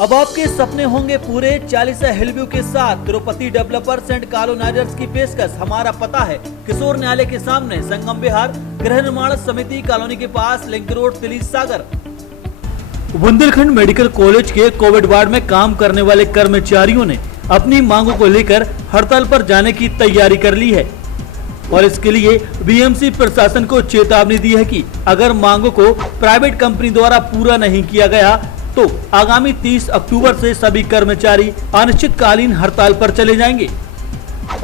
अब आपके सपने होंगे पूरे। 40 हिलव्यू के साथ तिरुपति डेवलपर्स एंड कॉलोनाइजर्स की पेशकश। हमारा पता है किशोर न्यायालय के सामने, संगम विहार, गृह निर्माण समिति कॉलोनी के पास, लिंक रोड, तिलीस सागर। बुंदेलखंड मेडिकल कॉलेज के कोविड वार्ड में काम करने वाले कर्मचारियों ने अपनी मांगों को लेकर हड़ताल पर जाने की तैयारी कर ली है और इसके लिए बीएमसी प्रशासन को चेतावनी दी है कि अगर मांगों को प्राइवेट कंपनी द्वारा पूरा नहीं किया गया तो आगामी 30 अक्टूबर से सभी कर्मचारी अनिश्चितकालीन हड़ताल पर चले जाएंगे।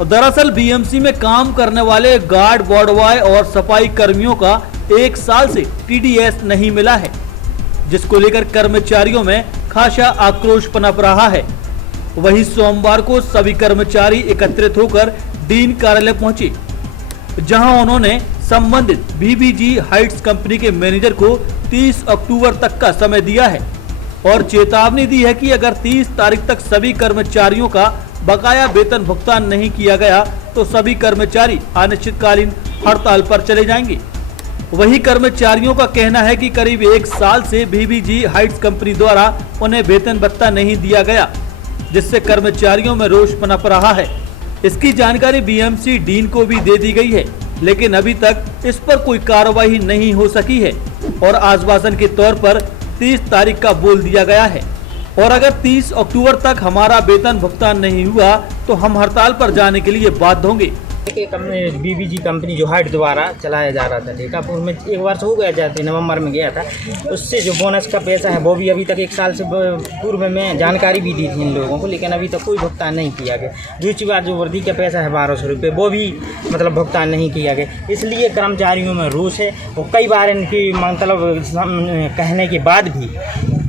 दरअसल बीएमसी में काम करने वाले गार्ड, वार्ड बॉय और सफाई कर्मियों का 1 साल से टीडीएस नहीं मिला है, जिसको लेकर कर्मचारियों में खासा आक्रोश पनप रहा है। वहीं सोमवार को सभी कर्मचारी एकत्रित होकर डीन कार्यालय पहुंचे, जहां उन्होंने संबंधित बीबीजी हाइट्स कंपनी के मैनेजर को 30 अक्टूबर तक का समय दिया है और चेतावनी दी है कि अगर 30 तारीख तक सभी कर्मचारियों का बकाया वेतन भुगतान नहीं किया गया तो सभी कर्मचारी अनिश्चितकालीन हड़ताल पर चले जाएंगे। वही कर्मचारियों का कहना है कि करीब 1 साल से बीबीजी हाइट्स कंपनी द्वारा उन्हें वेतन भत्ता नहीं दिया गया, जिससे कर्मचारियों में रोष पनप रहा है। इसकी जानकारी बीएमसी डीन को भी दे दी गई है, लेकिन अभी तक इस पर कोई कार्रवाई नहीं हो सकी है और आश्वासन के तौर पर 30 तारीख का बोल दिया गया है और अगर 30 अक्टूबर तक हमारा वेतन भुगतान नहीं हुआ तो हम हड़ताल पर जाने के लिए बाध्य होंगे। बीबीजी कंपनी जो हाइट द्वारा चलाया जा रहा था टीकापुर में 1 वर्ष हो गया, जाते नवंबर में गया था। उससे जो बोनस का पैसा है वो भी अभी तक 1 साल से पूर्व में जानकारी भी दी थी इन लोगों को, लेकिन अभी तक कोई भुगतान नहीं किया गया। दूसरी बात जो वर्दी का पैसा है 1200 रुपये, वो भी मतलब भुगतान नहीं किया गया। इसलिए कर्मचारियों में रोष है और कई बार इनकी मतलब कहने के बाद भी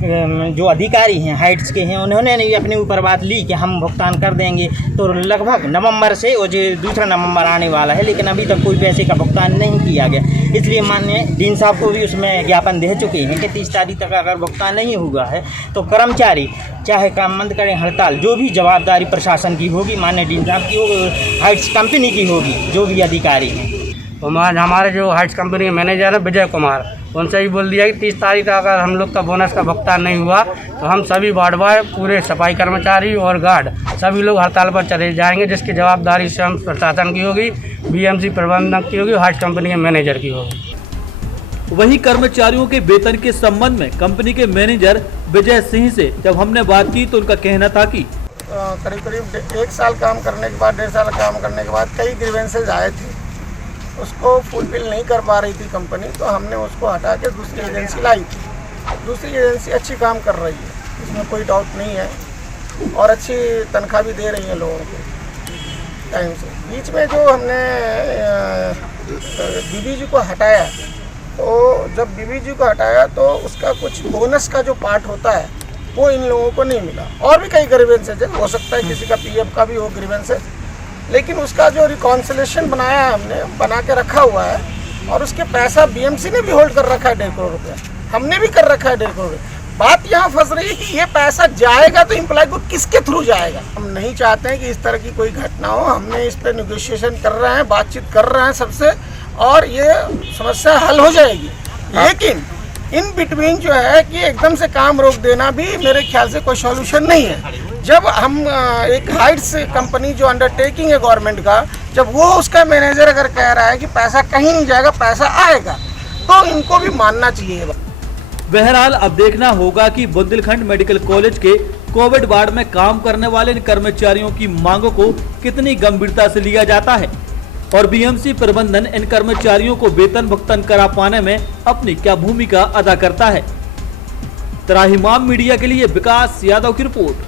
जो अधिकारी हैं हाइट्स के हैं उन्होंने भी अपने ऊपर बात ली कि हम भुगतान कर देंगे। तो लगभग नवंबर से और जो 2 नवंबर आने वाला है, लेकिन अभी तक कोई पैसे का भुगतान नहीं किया गया। इसलिए माननीय डीन साहब को भी उसमें ज्ञापन दे चुके हैं कि 30 तारीख तक अगर भुगतान नहीं हुआ है तो कर्मचारी चाहे काम बंद करें, हड़ताल, जो भी जवाबदारी प्रशासन की होगी, माननीय डीन साहब की होगी, हाइट्स कंपनी की होगी, जो भी अधिकारी हैं। तो हमारे जो हाइट्स कंपनी के मैनेजर है विजय कुमार, उनसे ही बोल दिया कि 30 तारीख का अगर हम लोग का बोनस का भुगतान नहीं हुआ तो हम सभी वार्ड बॉय, पूरे सफाई कर्मचारी और गार्ड सभी लोग हड़ताल पर चले जाएंगे, जिसकी जवाबदारी स्वयं प्रशासन की होगी, बीएमसी प्रबंधक की होगी, हाइट्स कंपनी के मैनेजर की होगी। वही कर्मचारियों के वेतन के संबंध में कंपनी के मैनेजर विजय सिंह से जब हमने बात की तो उनका कहना था कि करीब 1 साल काम करने के बाद, 1.5 साल काम करने के बाद कई ग्रीवेंसेज आए थे, उसको फुलफिल नहीं कर पा रही थी कंपनी, तो हमने उसको हटा के दूसरी एजेंसी लाई थी। दूसरी एजेंसी अच्छी काम कर रही है, इसमें कोई डाउट नहीं है और अच्छी तनख्वाह भी दे रही है लोगों को टाइम से। बीच में जो हमने बीबीजी को हटाया, तो जब बीबीजी को हटाया तो उसका कुछ बोनस का जो पार्ट होता है वो इन लोगों को नहीं मिला। और भी कई ग्रीवेंसेज है, हो सकता है किसी का पीएफ का भी हो ग्रीवेंसेज, लेकिन उसका जो रिकॉन्सिलेशन बनाया है हमने, बना के रखा हुआ है और उसके पैसा बीएमसी ने भी होल्ड कर रखा है 1.5 करोड़ रुपया, हमने भी कर रखा है 1.5 करोड़ रुपया। बात यहाँ फंस रही है कि ये पैसा जाएगा तो एम्प्लॉय को किसके थ्रू जाएगा। हम नहीं चाहते हैं कि इस तरह की कोई घटना हो। हमने इस पर नेगोशिएशन कर रहे हैं, बातचीत कर रहे हैं सबसे, और ये समस्या हल हो जाएगी। लेकिन इन बिटवीन जो है कि एकदम से काम रोक देना भी मेरे ख्याल से कोई सॉल्यूशन नहीं है। जब हम एक हाइट्स कंपनी जो अंडरटेकिंग है गवर्नमेंट का, जब वो उसका मैनेजर अगर कह रहा है कि पैसा कहीं नहीं जाएगा, पैसा आएगा, तो इनको भी मानना चाहिए। बहरहाल अब देखना होगा कि बुंदेलखंड मेडिकल कॉलेज के कोविड वार्ड में काम करने वाले इन कर्मचारियों की मांगों को कितनी गंभीरता से लिया जाता है और बीएमसी प्रबंधन इन कर्मचारियों को वेतन भुगतान करा पाने में अपनी क्या भूमिका अदा करता है। त्राहिमाम मीडिया के लिए विकास यादव की रिपोर्ट।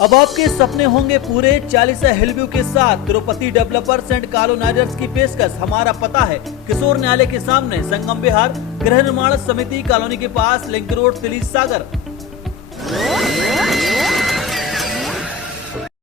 अब आपके सपने होंगे पूरे। 40 हिलव्यू के साथ तिरुपति डेवलपर्स एंड कॉलोनाइजर्स की पेशकश। हमारा पता है किशोर न्यायालय के सामने, संगम विहार, गृह निर्माण समिति कॉलोनी के पास, लिंक रोड, तिलीस सागर।